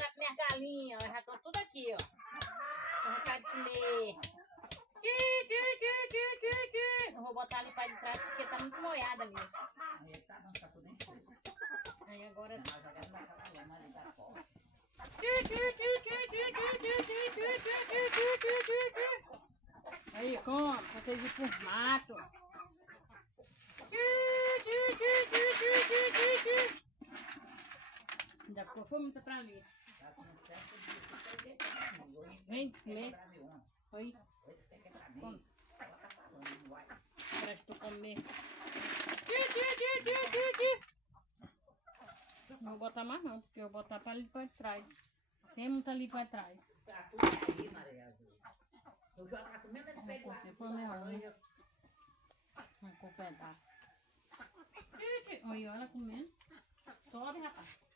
mostrar para minhas galinhas. Elas já estão tudo aqui, ó. Com vontade de comer. Eu vou botar ali para trás porque tá muito molhada ali. Aí agora... Aí, como? Vocês ir por mato. Ainda foi muito pra ali. Vem comer. Oi. Come. Para tu comer. Não vou botar mais não, porque eu vou botar para ali para trás. Tem muito ali para trás. Depois minha unha. Vamos com o pedaço. Olha ela comendo. Sobe, rapaz.